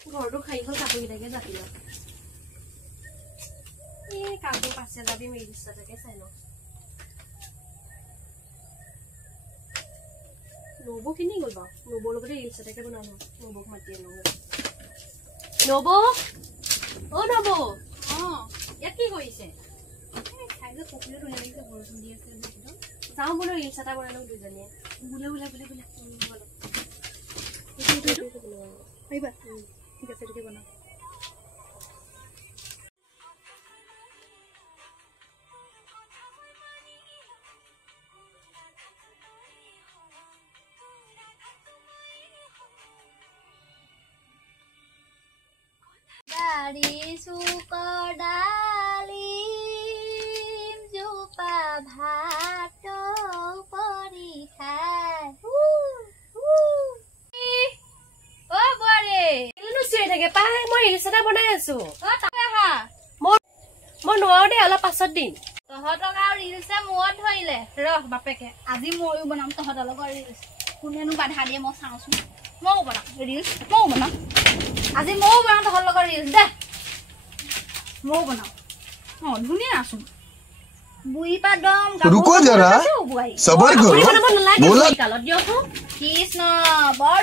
ঘৰটো খাই হ'ল কাপোৰকেইটাকে জাপি লওঁ এই কাপোৰ পাছে যাবি মেৰি দৃশ্যটাকে চাই লওঁ নবৌ কিনি গ'ল বাৰু নবৌৰ লগতে ৰিলছ এটাকে বনাই লওঁ নবৌক মাতি আনো নবৌ অ নবৌ অ ইয়াত কি কৰিছে খাইলে পকিলে ধুনীয়া লাগিছে বৰষুণ দি আছে যাওঁ বোলো ৰিলছ এটা বনাই লওঁ দুজনীয়ে বোলে পাৰিবা ঠিক আছে তেতিয়া বনাওঁ জোপা ভাত পৰি খাই অ বৰে কেলেনো চিঞৰি থাকে পাই মই ৰিলছ এটা বনাই আছো অ তাকে হা মই নোৱাৰো দেই অলপ পাছত দিম তহঁতক আৰু ৰিলছে মূৰত ধৰিলে ৰহ বাপেকে আজি ময়ো বনাম তহঁতৰ লগত ৰিলছ কোনেনো বাধা দিয়ে মই চাওঁচোন ময়ো বনাম ৰিলছ ময়ো বনাম আজি ময়ো বনাম তহঁতৰ লগত ৰিলছ দে ময়ো বনাম অ ধুনীয়া আছোন বুঢ়ী পা দম रुको जरा सबर करो बोला কালত দিয়কো কৃষ্ণ বৰ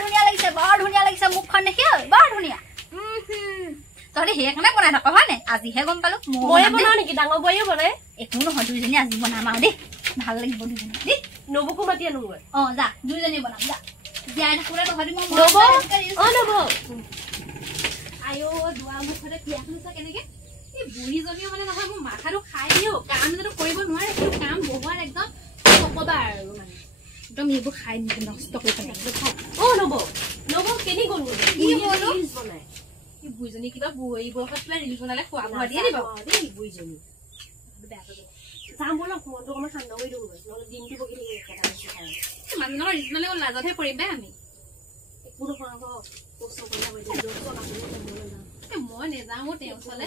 ধুনীয়া লাগিছে মুখখন দেখি বৰ ধুনীয়া তহঁতে সেইকাৰণে বনাই থাক হয় নাই আজিহে গম পালো ময়ে বনাও নেকি ডাঙৰ বৈয়ে বনাই একো নহয় দুইজনী আজি বনাম আৰু দেই ভাল লাগিব দুইজনী দেই নবৌকো মাতি আনোগৈ অ যা দুইজনী বনাম যা জীয়াই থাকোঁতে তহঁতি মই নবৌ অ নবৌ আয়ো দুৱাৰ মুখতে পিয়া খুলিছা কেনেকে এই বুঢ়ীজনীও মানে নহয় মোৰ মাথাটো খাই দিও কাম যাতে কৰিব নোৱাৰে কিন্তু কাম বহুৱাৰ একদম নকবা আৰু মানে একদম এইবোৰ খাই নষ্ট কৰি পেলাই অ নবৌ কেনি গ'ল কি বলো ৰিলছ বনাই এই বুঢ়ীজনী কিবা বুঢ়ী বয়সত পেলাই ৰিলছ বনালে খোৱা বোৱা দিয়ে দিব দেই বুঢ়ীজনী বেয়া কৰি যাম বলক মনটো অকণমান ঠাণ্ডা কৰি দিওঁ নহ'লে দিনটো বহি থাকিব মানুহজনৰ ৰিলছ বনালে লাজতহে পৰিম দে আমি একো নহয় আকৌ কষ্ট কৰি মই নেযাওঁ মোৰ তেওঁ চলে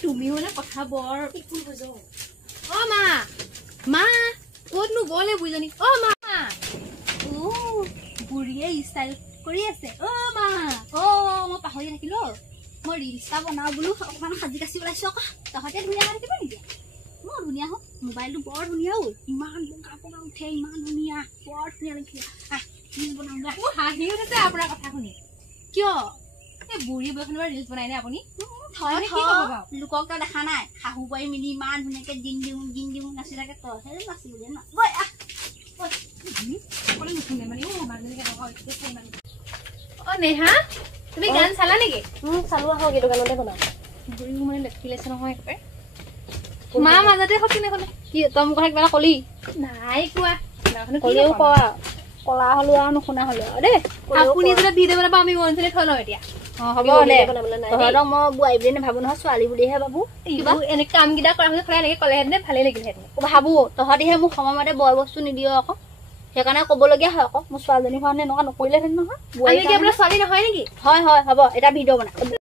তুমিও মানে কথা বৰ অ মা মা ক'তনো গ'লে বুঢ়ীজনী অ মা বুঢ়ীয়ে ষ্টাইল কৰি আছে অ মা অ মই পাহৰি থাকিলো মই ৰিলছ এটা বনাও বোলো অকণমান সাজি কাচি ওলাইছো আকৌ তহঁতে ধুনীয়া হৈ থাকিব নেকি মই ধুনীয়া হওক মোবাইলটো বৰ ধুনীয়া ঐ ইমান বগা বগা উঠে ইমান ধুনীয়া বৰ ধুনীয়া লাগিছে ৰিলছ বনাওঁ যা মোৰ হাঁহি উঠিছে আপোনাৰ কথা শুনি কিয় এই বুঢ়ী বয়সত ৰিলছ বনাই নে আপুনি লোকক তই দেখা নাই শাহু বোৱাৰী মিলি ইমান ধুনীয়াকে দিন দিওঁ নাচি থাকে তইহে নাচিবলে না অ নেহা তুমি গান চালা নেকি চালো আহক এই দোকানতে বনাম বুঢ়ী মানে লেটকি লৈছে নহয় একেবাৰে মা মাজতে হওক কেনে ক'লে কি তই মোক কিবা কলি নাই কোৱা কলেও কোৱা কলা হলো আৰু নুশুনা হলো দেই আপুনি যেতিয়া ভিডিঅ' বনাব আমি মনচলি থৈ লওঁ এতিয়া অ হ'ব দে তহঁতক মই বোৱাৰী বুলি নাভাবো নহয় ছোৱালী বুলিহে ভাবো এনে কামকেইটা কৰা হ'লে সদায় এনেকে ক'লেহেঁতেন ভালেই লাগিলহেঁতেন ভাবো তহঁতিহে মোক সময়মতে বয় বস্তু নিদিয় আকৌ সেইকাৰণে ক'বলগীয়া হয় আকৌ মোৰ ছোৱালীজনী হোৱা এনেকুৱা নকৰিলেহেঁতেন নহয় আপোনাৰ ছোৱালী নহয় নেকি হয় হ'ব এটা ভিডিঅ' বনা